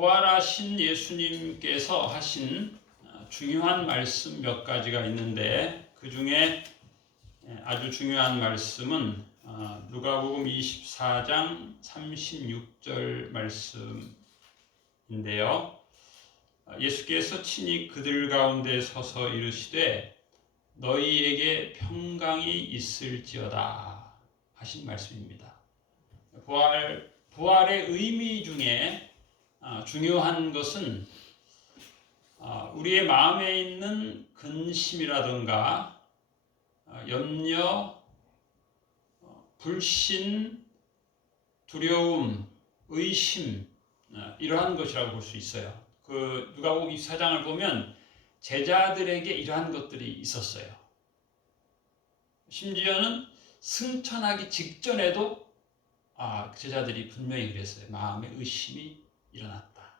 부활하신 예수님께서 하신 중요한 말씀 몇 가지가 있는데 그 중에 아주 중요한 말씀은 누가복음 24장 36절 말씀인데요. 예수께서 친히 그들 가운데 서서 이르시되 너희에게 평강이 있을지어다 하신 말씀입니다. 부활의 의미 중에 중요한 것은 우리의 마음에 있는 근심이라든가 염려, 불신, 두려움, 의심 이러한 것이라고 볼 수 있어요. 그 누가복음 24장을 보면 제자들에게 이러한 것들이 있었어요. 심지어는 승천하기 직전에도 제자들이 분명히 그랬어요. 마음에 의심이 일어났다.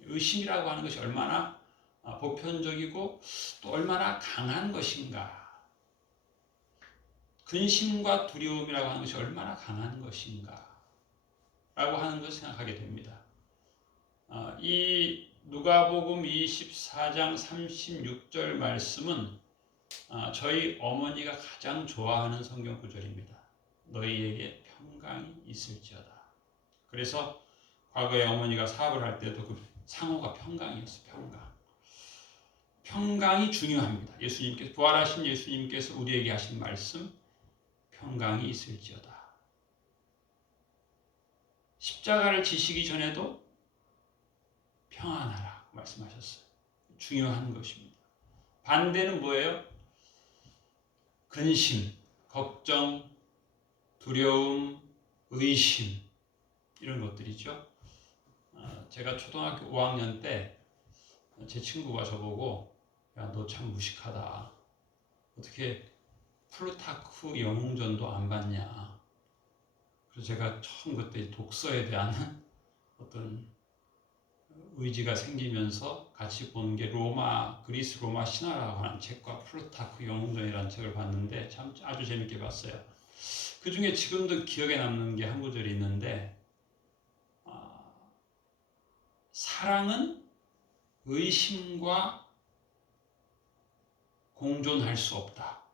의심이라고 하는 것이 얼마나 보편적이고 또 얼마나 강한 것인가. 근심과 두려움이라고 하는 것이 얼마나 강한 것인가 라고 하는 것을 생각하게 됩니다. 이 누가복음 24장 36절 말씀은 저희 어머니가 가장 좋아하는 성경 구절입니다. 너희에게 평강이 있을지어다. 그래서 과거에 어머니가 사업을 할 때도 그 상호가 평강이었어요. 평강이 중요합니다. 예수님께서 부활하신 예수님께서 우리에게 하신 말씀 평강이 있을지어다. 십자가를 지시기 전에도 평안하라 말씀하셨어요. 중요한 것입니다. 반대는 뭐예요? 근심, 걱정, 두려움, 의심 이런 것들이죠. 제가 초등학교 5학년 때 제 친구가 저보고 야, 너 참 무식하다. 어떻게 플루타크 영웅전도 안 봤냐. 그래서 제가 처음 그때 독서에 대한 어떤 의지가 생기면서 같이 본 게 그리스 로마 신화라고 하는 책과 플루타크 영웅전이라는 책을 봤는데 참 아주 재밌게 봤어요. 그 중에 지금도 기억에 남는 게 한 구절이 있는데 사랑은 의심과 공존할 수 없다.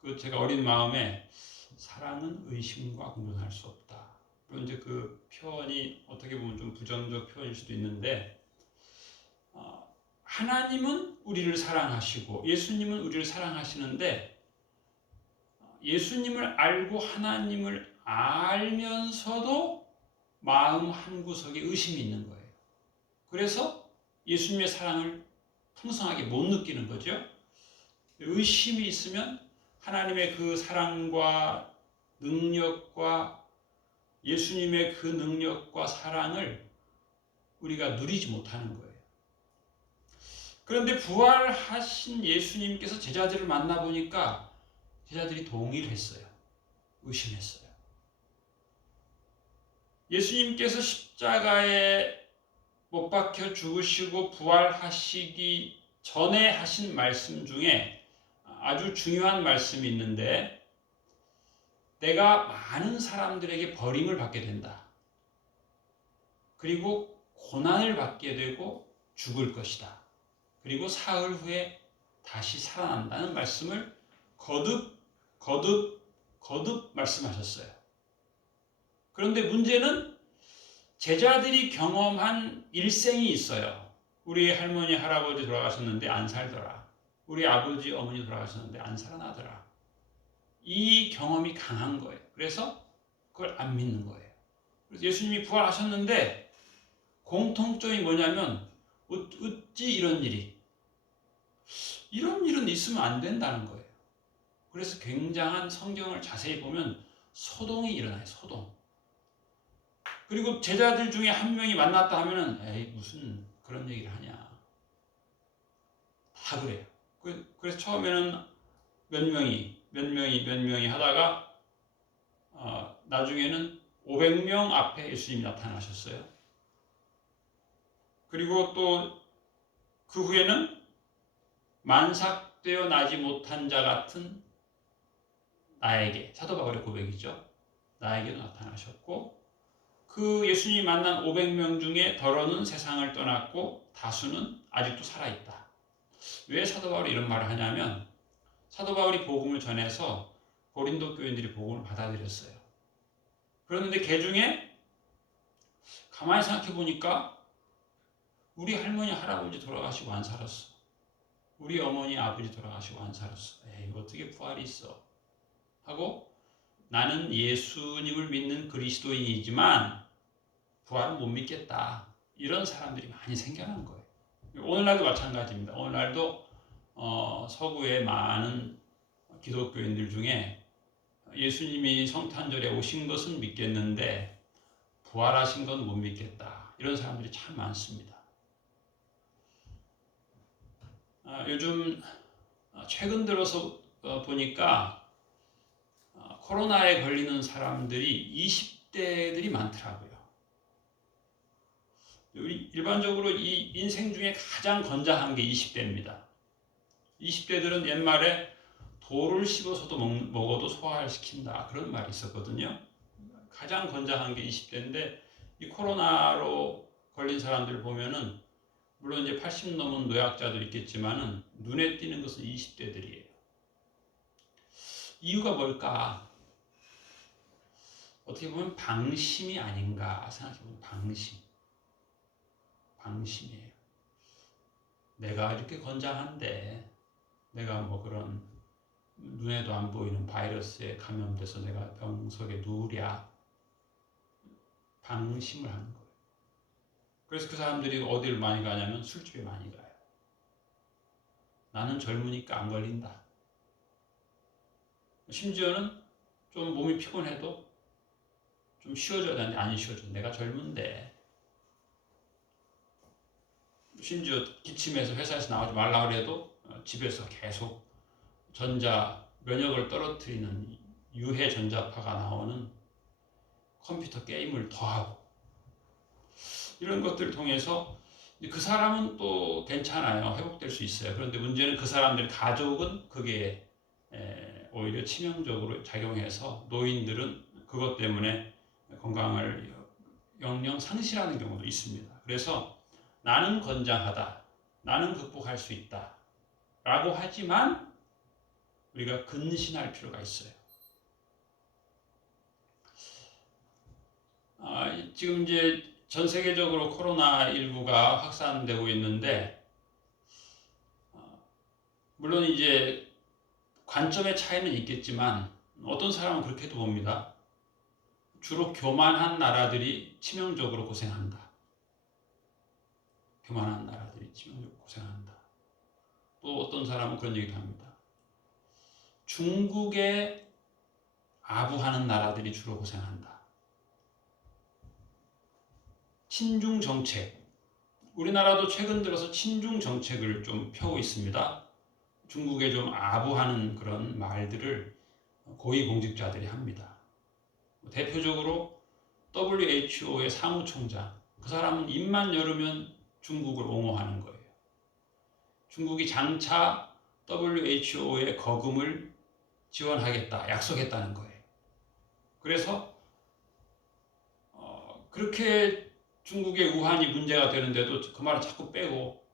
그 제가 어린 마음에 사랑은 의심과 공존할 수 없다. 물론 이제 그 표현이 어떻게 보면 좀 부정적 표현일 수도 있는데 하나님은 우리를 사랑하시고 예수님은 우리를 사랑하시는데 예수님을 알고 하나님을 알면서도 마음 한구석에 의심이 있는 거예요. 그래서 예수님의 사랑을 풍성하게 못 느끼는 거죠. 의심이 있으면 하나님의 그 사랑과 능력과 예수님의 그 능력과 사랑을 우리가 누리지 못하는 거예요. 그런데 부활하신 예수님께서 제자들을 만나보니까 제자들이 동의를 했어요. 의심했어요. 예수님께서 십자가에 못 박혀 죽으시고 부활하시기 전에 하신 말씀 중에 아주 중요한 말씀이 있는데 내가 많은 사람들에게 버림을 받게 된다. 그리고 고난을 받게 되고 죽을 것이다. 그리고 사흘 후에 다시 살아난다는 말씀을 거듭 말씀하셨어요. 그런데 문제는 제자들이 경험한 일생이 있어요. 우리 할머니, 할아버지 돌아가셨는데 안 살더라. 우리 아버지, 어머니 돌아가셨는데 안 살아나더라. 이 경험이 강한 거예요. 그래서 그걸 안 믿는 거예요. 그래서 예수님이 부활하셨는데 공통점이 뭐냐면 어찌 이런 일은 있으면 안 된다는 거예요. 그래서 굉장한 성경을 자세히 보면 소동이 일어나요. 소동. 그리고 제자들 중에 한 명이 만났다 하면은 에이 무슨 그런 얘기를 하냐. 다 그래요. 그래서 처음에는 몇 명이 하다가 나중에는 500명 앞에 예수님이 나타나셨어요. 그리고 또 그 후에는 만삭되어 나지 못한 자 같은 나에게, 사도 바울의 고백이죠. 나에게도 나타나셨고 그 예수님이 만난 500명 중에 덜어는 세상을 떠났고 다수는 아직도 살아있다. 왜 사도 바울이 이런 말을 하냐면 사도 바울이 복음을 전해서 고린도 교인들이 복음을 받아들였어요. 그런데 그 중에 가만히 생각해 보니까 우리 할머니 할아버지 돌아가시고 안 살았어. 우리 어머니 아버지 돌아가시고 안 살았어. 에이, 어떻게 부활이 있어? 하고 나는 예수님을 믿는 그리스도인이지만 부활은 못 믿겠다. 이런 사람들이 많이 생겨난 거예요. 오늘날도 마찬가지입니다. 오늘날도 서구의 많은 기독교인들 중에 예수님이 성탄절에 오신 것은 믿겠는데 부활하신 건 못 믿겠다. 이런 사람들이 참 많습니다. 요즘 최근 들어서 보니까 코로나에 걸리는 사람들이 20대들이 많더라고요. 우리 일반적으로 이 인생 중에 가장 건장한 게 20대입니다. 20대들은 옛말에 돌을 씹어서도 먹어도 소화를 시킨다. 그런 말이 있었거든요. 가장 건장한 게 20대인데 이 코로나로 걸린 사람들 보면은 물론 이제 80 넘은 노약자도 있겠지만은 눈에 띄는 것은 20대들이에요. 이유가 뭘까? 어떻게 보면 방심이 아닌가 생각해보면 방심이에요. 내가 이렇게 건장한데 내가 뭐 그런 눈에도 안 보이는 바이러스에 감염돼서 내가 병석에 누우랴. 방심을 하는 거예요. 그래서 그 사람들이 어디를 많이 가냐면 술집에 많이 가요. 나는 젊으니까 안 걸린다. 심지어는 좀 몸이 피곤해도 좀 쉬어줘야 되는데 안 쉬어줘. 내가 젊은데. 심지어 기침해서 회사에서 나오지 말라 그래도 집에서 계속 면역을 떨어뜨리는 유해 전자파가 나오는 컴퓨터 게임을 더 하고 이런 것들을 통해서 그 사람은 또 괜찮아요. 회복될 수 있어요. 그런데 문제는 그 사람들 가족은 그게 오히려 치명적으로 작용해서 노인들은 그것 때문에 건강을 영영 상실하는 경우도 있습니다. 그래서 나는 건장하다. 나는 극복할 수 있다. 라고 하지만 우리가 근신할 필요가 있어요. 지금 이제 전 세계적으로 코로나19가 확산되고 있는데 물론 이제 관점의 차이는 있겠지만 어떤 사람은 그렇게도 봅니다. 주로 교만한 나라들이 치명적으로 고생한다. 교만한 나라들이 치명적으로 고생한다. 또 어떤 사람은 그런 얘기도 합니다. 중국에 아부하는 나라들이 주로 고생한다. 친중 정책. 우리나라도 최근 들어서 친중 정책을 좀 펴고 있습니다. 중국에 좀 아부하는 그런 말들을 고위공직자들이 합니다. 대표적으로 WHO의 사무총장. 그 사람은 입만 열으면 중국을 옹호하는 거예요. 중국이 장차 WHO의 거금을 지원하겠다, 약속했다는 거예요. 그래서 그렇게 중국의 우한이 문제가 되는데도 그 말을 자꾸 빼고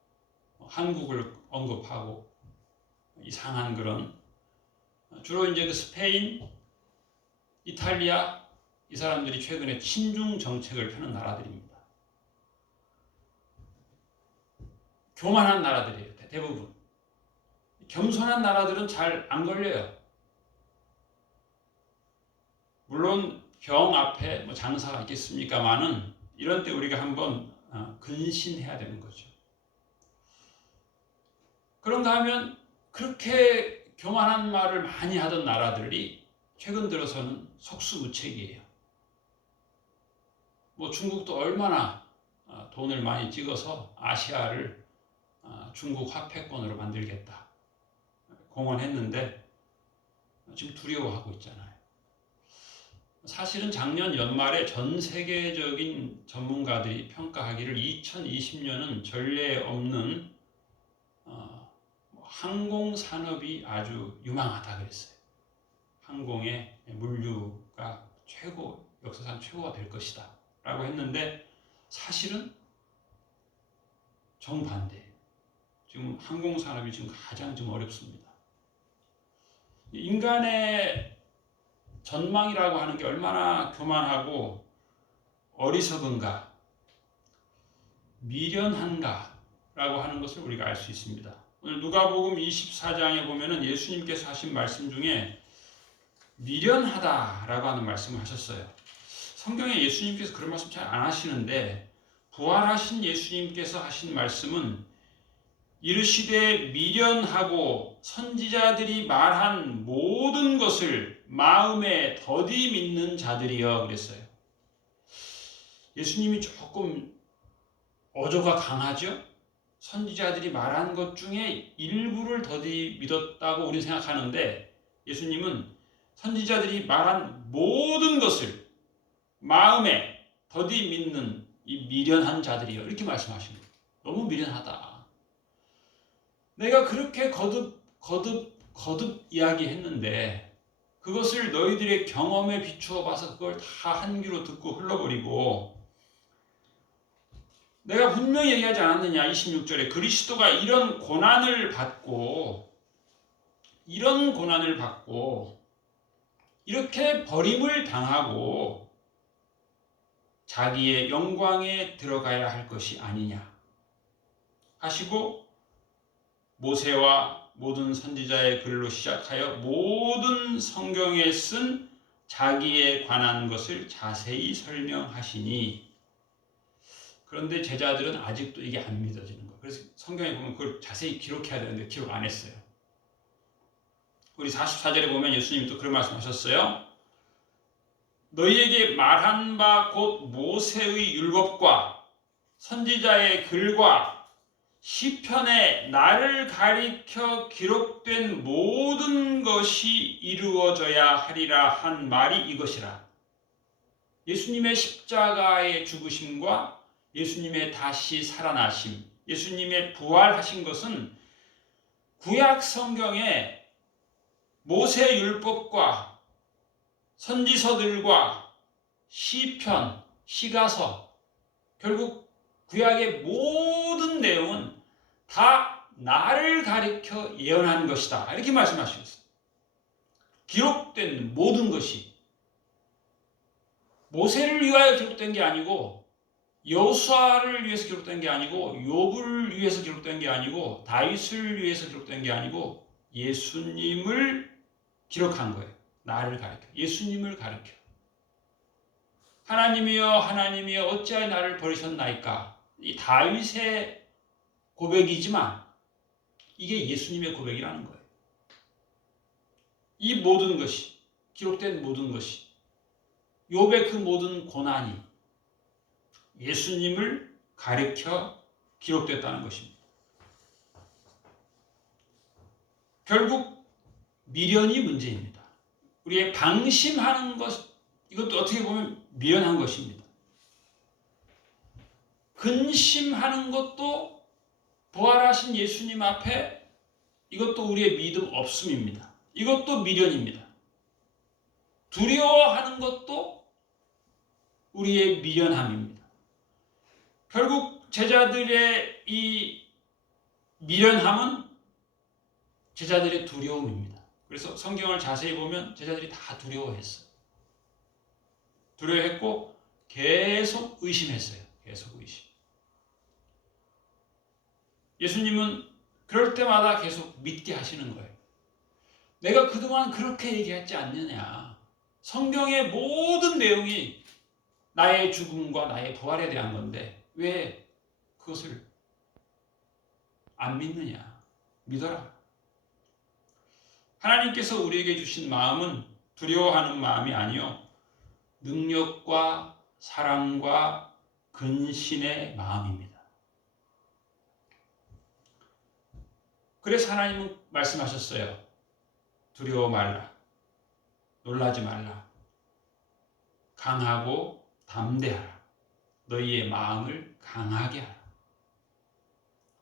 한국을 언급하고 이상한 그런 주로 이제 그 스페인, 이탈리아 이 사람들이 최근에 친중 정책을 펴는 나라들입니다. 교만한 나라들이에요. 대부분. 겸손한 나라들은 잘 안 걸려요. 물론 병 앞에 뭐 장사가 있겠습니까만은 이런 때 우리가 한번 근신해야 되는 거죠. 그런가 하면 그렇게 교만한 말을 많이 하던 나라들이 최근 들어서는 속수무책이에요. 뭐 중국도 얼마나 돈을 많이 찍어서 아시아를 중국 화폐권으로 만들겠다 공언했는데 지금 두려워하고 있잖아요. 사실은 작년 연말에 전 세계적인 전문가들이 평가하기를 2020년은 전례 없는 항공 산업이 아주 유망하다 그랬어요. 항공의 물류가 역사상 최고가 될 것이다. 라고 했는데 사실은 정반대예요. 지금 항공산업이 지금 가장 좀 어렵습니다. 인간의 전망이라고 하는 게 얼마나 교만하고 어리석은가, 미련한가라고 하는 것을 우리가 알 수 있습니다. 오늘 누가복음 24장에 보면은 예수님께서 하신 말씀 중에 미련하다라고 하는 말씀을 하셨어요. 성경에 예수님께서 그런 말씀 잘 안 하시는데 부활하신 예수님께서 하신 말씀은 이르시되 미련하고 선지자들이 말한 모든 것을 마음에 더디 믿는 자들이여 그랬어요. 예수님이 조금 어조가 강하죠? 선지자들이 말한 것 중에 일부를 더디 믿었다고 우리는 생각하는데 예수님은 선지자들이 말한 모든 것을 마음에 더디 믿는 이 미련한 자들이요 이렇게 말씀하신 거예요. 너무 미련하다. 내가 그렇게 거듭 이야기했는데 그것을 너희들의 경험에 비추어 봐서 그걸 다 한 귀로 듣고 흘러버리고 내가 분명히 얘기하지 않았느냐 26절에 그리스도가 이런 고난을 받고 이렇게 버림을 당하고 자기의 영광에 들어가야 할 것이 아니냐 하시고 모세와 모든 선지자의 글로 시작하여 모든 성경에 쓴 자기에 관한 것을 자세히 설명하시니 그런데 제자들은 아직도 이게 안 믿어지는 거예요. 그래서 성경에 보면 그걸 자세히 기록해야 되는데 기록 안 했어요. 우리 44절에 보면 예수님이 또 그런 말씀하셨어요. 너희에게 말한 바 곧 모세의 율법과 선지자의 글과 시편에 나를 가리켜 기록된 모든 것이 이루어져야 하리라 한 말이 이것이라. 예수님의 십자가의 죽으심과 예수님의 다시 살아나심, 예수님의 부활하신 것은 구약 성경에 모세 율법과 선지서들과 시편, 시가서, 결국 구약의 모든 내용은 다 나를 가리켜 예언한 것이다. 이렇게 말씀하셨어요. 기록된 모든 것이 모세를 위하여 기록된 게 아니고 여호수아를 위해서 기록된 게 아니고 욥을 위해서 기록된 게 아니고 다윗을 위해서 기록된 게 아니고 예수님을 기록한 거예요. 나를 가리켜. 예수님을 가리켜. 하나님이여 하나님이여 어찌하여 나를 버리셨나이까. 이 다윗의 고백이지만 이게 예수님의 고백이라는 거예요. 이 모든 것이 기록된 모든 것이 욥의 그 모든 고난이 예수님을 가리켜 기록됐다는 것입니다. 결국 미련이 문제입니다. 우리의 방심하는 것 이것도 어떻게 보면 미련한 것입니다. 근심하는 것도 부활하신 예수님 앞에 이것도 우리의 믿음 없음입니다. 이것도 미련입니다. 두려워하는 것도 우리의 미련함입니다. 결국 제자들의 이 미련함은 제자들의 두려움입니다. 그래서 성경을 자세히 보면 제자들이 다 두려워했어요. 두려워했고 계속 의심했어요. 계속 의심. 예수님은 그럴 때마다 계속 믿게 하시는 거예요. 내가 그동안 그렇게 얘기했지 않느냐. 성경의 모든 내용이 나의 죽음과 나의 부활에 대한 건데 왜 그것을 안 믿느냐. 믿어라. 하나님께서 우리에게 주신 마음은 두려워하는 마음이 아니요 능력과 사랑과 근신의 마음입니다. 그래서 하나님은 말씀하셨어요. 두려워 말라. 놀라지 말라. 강하고 담대하라. 너희의 마음을 강하게 하라.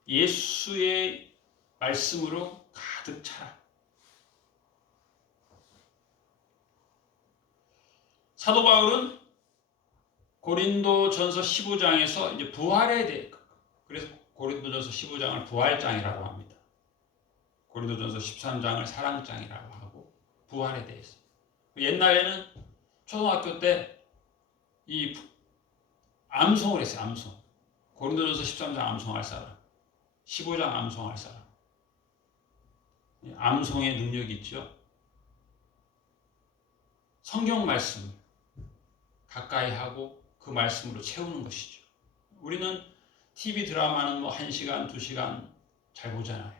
예수의 말씀으로 가득 차라. 사도 바울은 고린도전서 15장에서 이제 부활에 대해, 그래서 고린도전서 15장을 부활장이라고 합니다. 고린도전서 13장을 사랑장이라고 하고 부활에 대해서. 옛날에는 초등학교 때 이 암송을 했어요. 암송. 고린도전서 13장 암송할 사람, 15장 암송할 사람. 암송의 능력이 있죠. 성경 말씀 가까이 하고 그 말씀으로 채우는 것이죠. 우리는 TV 드라마는 뭐 1시간, 2시간 잘 보잖아요.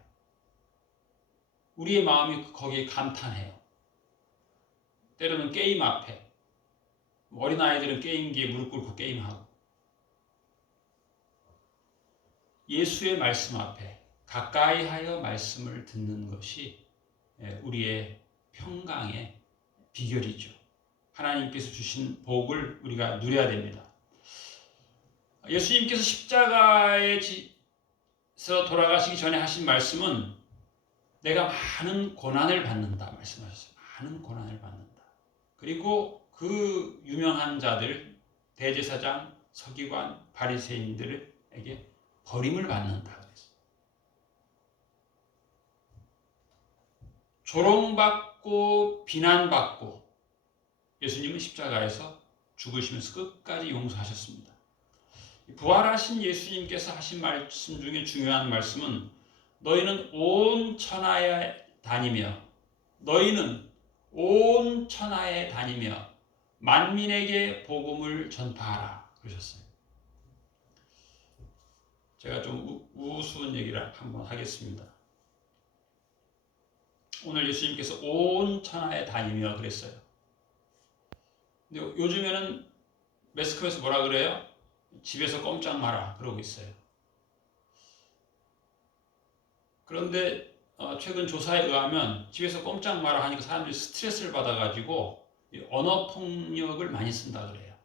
우리의 마음이 거기에 감탄해요. 때로는 게임 앞에, 어린아이들은 게임기에 무릎 꿇고 게임하고, 예수의 말씀 앞에 가까이 하여 말씀을 듣는 것이 우리의 평강의 비결이죠. 하나님께서 주신 복을 우리가 누려야 됩니다. 예수님께서 십자가에서 돌아가시기 전에 하신 말씀은 내가 많은 고난을 받는다 말씀하셨어요. 많은 고난을 받는다. 그리고 그 유명한 자들, 대제사장, 서기관, 바리새인들에게 버림을 받는다 그랬어요. 조롱받고 비난받고 예수님은 십자가에서 죽으시면서 끝까지 용서하셨습니다. 부활하신 예수님께서 하신 말씀 중에 중요한 말씀은 너희는 온 천하에 다니며 만민에게 복음을 전파하라 그러셨어요. 제가 좀 우스운 얘기를 한번 하겠습니다. 오늘 예수님께서 온 천하에 다니며 그랬어요. 근데 요즘에는 매스컴에서 뭐라 그래요? 집에서 꼼짝 마라 그러고 있어요. 그런데 최근 조사에 의하면 집에서 꼼짝 마라 하니까 사람들이 스트레스를 받아가지고 언어 폭력을 많이 쓴다 그래요.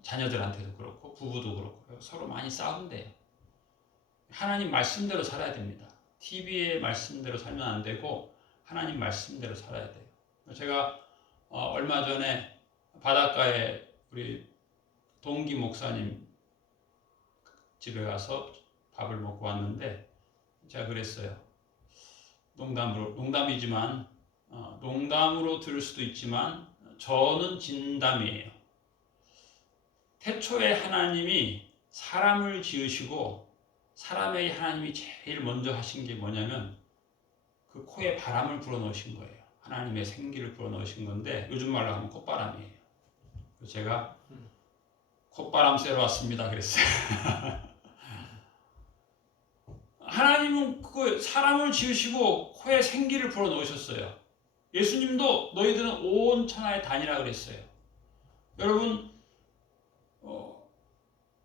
자녀들한테도 그렇고 부부도 그렇고 서로 많이 싸운대요. 하나님 말씀대로 살아야 됩니다. TV의 말씀대로 살면 안 되고 하나님 말씀대로 살아야 돼요. 제가 얼마 전에 바닷가에 우리 동기 목사님 집에 가서 밥을 먹고 왔는데 제가 그랬어요. 농담이지만 농담으로 들을 수도 있지만 저는 진담이에요. 태초에 하나님이 사람을 지으시고 사람의 하나님이 제일 먼저 하신 게 뭐냐면 그 코에 바람을 불어넣으신 거예요. 하나님의 생기를 불어넣으신 건데 요즘 말로 하면 콧바람이에요. 제가 콧바람 쐬러 왔습니다 그랬어요. 하나님은 그 사람을 지으시고 코에 생기를 불어넣으셨어요. 예수님도 너희들은 온 천하에 다니라 그랬어요. 여러분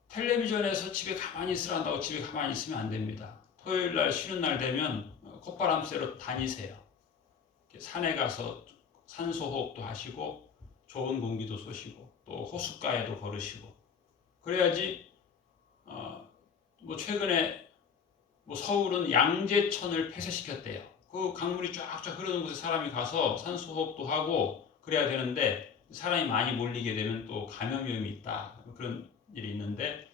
텔레비전에서 집에 가만히 있으란다고 집에 가만히 있으면 안 됩니다. 토요일 날 쉬는 날 되면 콧바람 쐬러 다니세요. 산에 가서 산소호흡도 하시고 좋은 공기도 쏘시고 또 호숫가에도 걸으시고 그래야지 뭐 최근에 뭐 서울은 양재천을 폐쇄시켰대요. 그 강물이 쫙쫙 흐르는 곳에 사람이 가서 산소호흡도 하고 그래야 되는데 사람이 많이 몰리게 되면 또 감염 위험이 있다. 그런 일이 있는데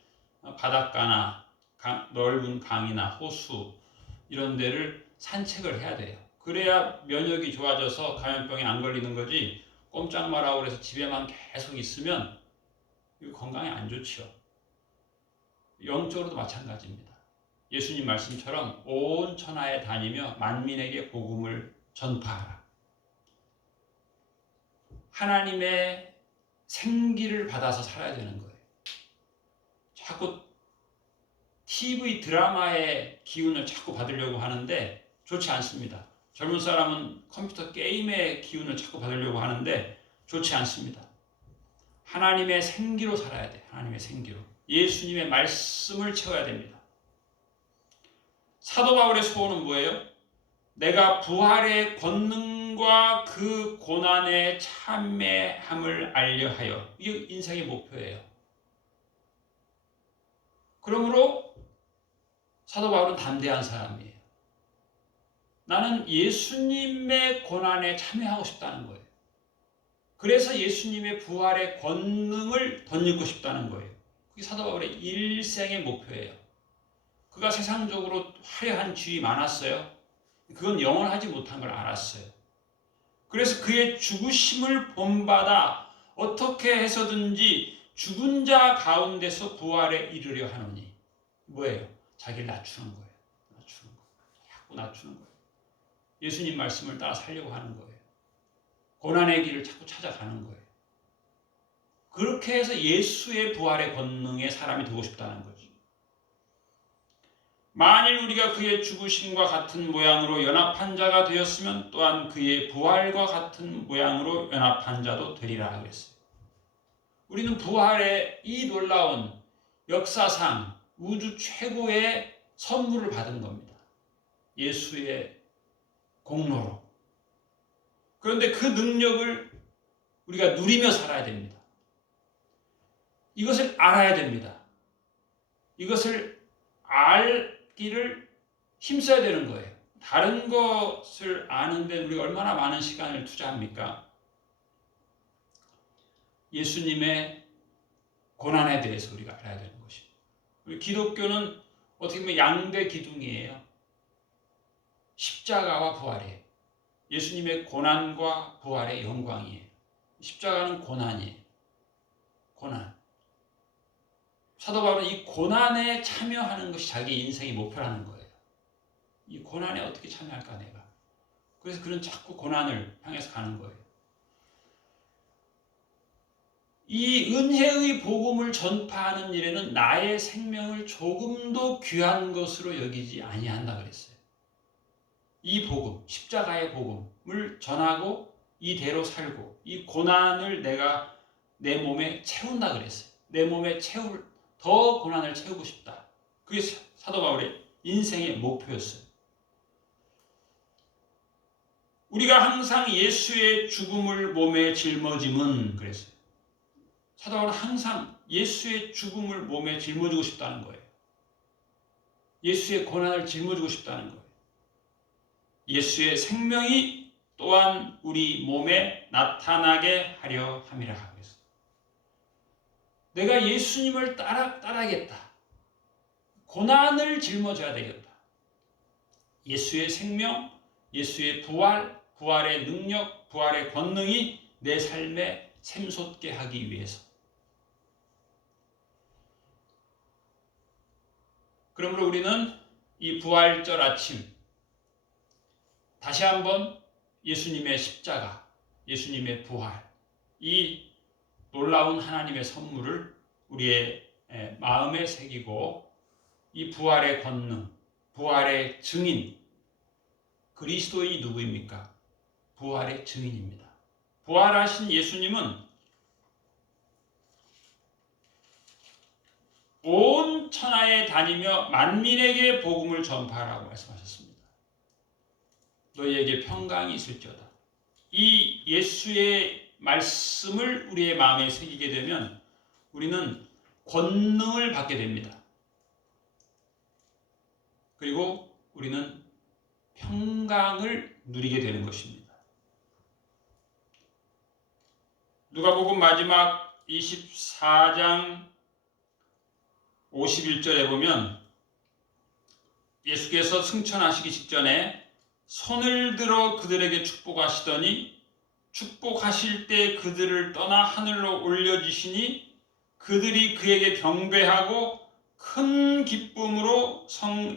바닷가나 넓은 강이나 호수 이런 데를 산책을 해야 돼요. 그래야 면역이 좋아져서 감염병에 안 걸리는 거지 꼼짝 마라고 그래서 집에만 계속 있으면 건강에 안 좋죠. 영적으로도 마찬가지입니다. 예수님 말씀처럼 온 천하에 다니며 만민에게 복음을 전파하라. 하나님의 생기를 받아서 살아야 되는 거예요. 자꾸 TV 드라마의 기운을 자꾸 받으려고 하는데 좋지 않습니다. 젊은 사람은 컴퓨터 게임의 기운을 자꾸 받으려고 하는데 좋지 않습니다. 하나님의 생기로 살아야 돼요. 하나님의 생기로. 예수님의 말씀을 채워야 됩니다. 사도 바울의 소원은 뭐예요? 내가 부활의 권능과 그 고난의 참매함을 알려하여. 이게 인생의 목표예요. 그러므로 사도 바울은 담대한 사람이에요. 나는 예수님의 고난에 참여하고 싶다는 거예요. 그래서 예수님의 부활의 권능을 덧입고 싶다는 거예요. 그게 사도 바울의 일생의 목표예요. 그가 세상적으로 화려한 지위 많았어요. 그건 영원하지 못한 걸 알았어요. 그래서 그의 죽으심을 본받아 어떻게 해서든지 죽은 자 가운데서 부활에 이르려 하노니. 뭐예요? 자기를 낮추는 거예요. 낮추는 거예요. 자꾸 낮추는 거예요. 예수님 말씀을 따라 살려고 하는 거예요. 고난의 길을 자꾸 찾아가는 거예요. 그렇게 해서 예수의 부활의 권능에 사람이 되고 싶다는 거죠. 만일 우리가 그의 죽으심과 같은 모양으로 연합한 자가 되었으면 또한 그의 부활과 같은 모양으로 연합한 자도 되리라 그랬어요. 우리는 부활의 이 놀라운 역사상 우주 최고의 선물을 받은 겁니다. 예수의 공로로. 그런데 그 능력을 우리가 누리며 살아야 됩니다. 이것을 알아야 됩니다. 이것을 알기를 힘써야 되는 거예요. 다른 것을 아는데 우리가 얼마나 많은 시간을 투자합니까? 예수님의 고난에 대해서 우리가 알아야 되는 것입니다. 우리 기독교는 어떻게 보면 양대 기둥이에요. 십자가와 부활이에요. 예수님의 고난과 부활의 영광이에요. 십자가는 고난이에요. 고난. 사도 바울은 이 고난에 참여하는 것이 자기 인생의 목표라는 거예요. 이 고난에 어떻게 참여할까 내가. 그래서 그는 자꾸 고난을 향해서 가는 거예요. 이 은혜의 복음을 전파하는 일에는 나의 생명을 조금도 귀한 것으로 여기지 아니한다 그랬어요. 이 복음, 십자가의 복음을 전하고 이대로 살고 이 고난을 내가 내 몸에 채운다 그랬어요. 내 몸에 더 고난을 채우고 싶다. 그게 사도 바울의 인생의 목표였어요. 우리가 항상 예수의 죽음을 몸에 짊어짐은 그랬어요. 사도 바울은 항상 예수의 죽음을 몸에 짊어지고 싶다는 거예요. 예수의 고난을 짊어지고 싶다는 거예요. 예수의 생명이 또한 우리 몸에 나타나게 하려 함이라 하겠습니다. 내가 예수님을 따라야겠다. 고난을 짊어져야 되겠다. 예수의 생명, 예수의 부활, 부활의 능력, 부활의 권능이 내 삶에 샘솟게 하기 위해서. 그러므로 우리는 이 부활절 아침 다시 한번 예수님의 십자가, 예수님의 부활, 이 놀라운 하나님의 선물을 우리의 마음에 새기고 이 부활의 권능, 부활의 증인, 그리스도인이 누구입니까? 부활의 증인입니다. 부활하신 예수님은 온 천하에 다니며 만민에게 복음을 전파하라고 말씀하셨습니다. 너희에게 평강이 있을지어다. 이 예수의 말씀을 우리의 마음에 새기게 되면 우리는 권능을 받게 됩니다. 그리고 우리는 평강을 누리게 되는 것입니다. 누가복음 마지막 24장 51절에 보면 예수께서 승천하시기 직전에 손을 들어 그들에게 축복하시더니 축복하실 때 그들을 떠나 하늘로 올려주시니 그들이 그에게 경배하고 큰 기쁨으로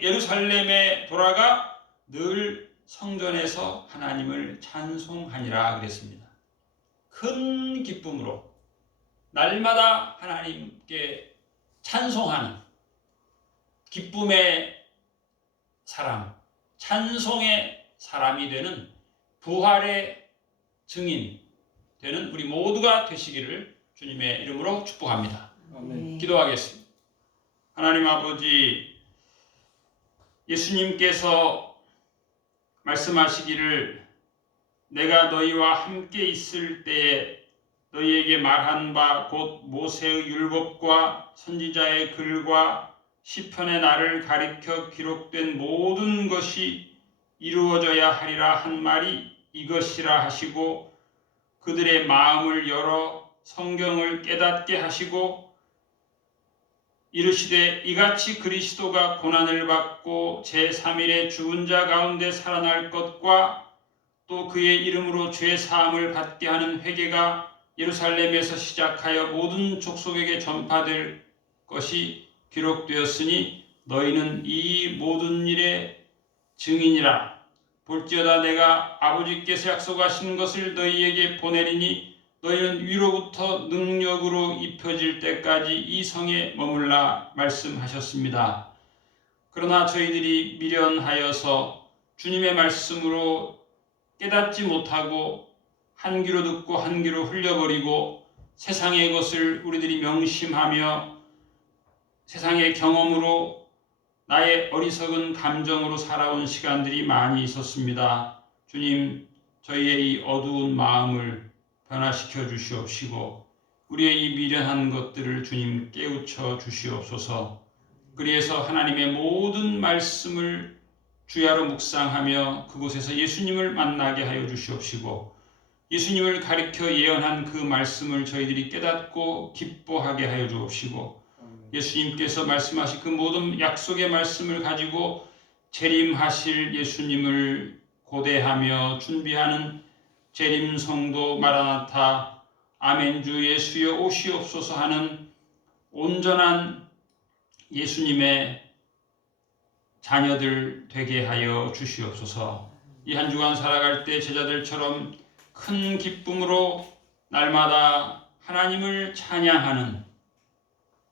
예루살렘에 돌아가 늘 성전에서 하나님을 찬송하니라 그랬습니다. 큰 기쁨으로 날마다 하나님께 찬송하는 기쁨의 사람, 찬송의 사람이 되는 부활의 증인 되는 우리 모두가 되시기를 주님의 이름으로 축복합니다. 아멘. 기도하겠습니다. 하나님 아버지, 예수님께서 말씀하시기를 내가 너희와 함께 있을 때에 너희에게 말한 바 곧 모세의 율법과 선지자의 글과 시편의 나를 가리켜 기록된 모든 것이 이루어져야 하리라 한 말이 이것이라 하시고 그들의 마음을 열어 성경을 깨닫게 하시고 이르시되 이같이 그리스도가 고난을 받고 제3일에 죽은 자 가운데 살아날 것과 또 그의 이름으로 죄 사함을 받게 하는 회개가 예루살렘에서 시작하여 모든 족속에게 전파될 것이 기록되었으니 너희는 이 모든 일의 증인이라. 볼지어다 내가 아버지께서 약속하신 것을 너희에게 보내리니 너희는 위로부터 능력으로 입혀질 때까지 이 성에 머물라 말씀하셨습니다. 그러나 저희들이 미련하여서 주님의 말씀으로 깨닫지 못하고 한 귀로 듣고 한 귀로 흘려버리고 세상의 것을 우리들이 명심하며 세상의 경험으로 나의 어리석은 감정으로 살아온 시간들이 많이 있었습니다. 주님, 저희의 이 어두운 마음을 변화시켜 주시옵시고 우리의 이 미련한 것들을 주님 깨우쳐 주시옵소서. 그래서 하나님의 모든 말씀을 주야로 묵상하며 그곳에서 예수님을 만나게 하여 주시옵시고 예수님을 가리켜 예언한 그 말씀을 저희들이 깨닫고 기뻐하게 하여 주옵시고 예수님께서 말씀하신 그 모든 약속의 말씀을 가지고 재림하실 예수님을 고대하며 준비하는 재림 성도 마라나타 아멘 주 예수여 오시옵소서 하는 온전한 예수님의 자녀들 되게 하여 주시옵소서. 이 한 주간 살아갈 때 제자들처럼 큰 기쁨으로 날마다 하나님을 찬양하는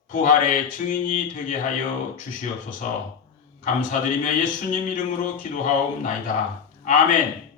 부활의 증인이 되게 하여 주시옵소서. 감사드리며 예수님 이름으로 기도하옵나이다. 아멘.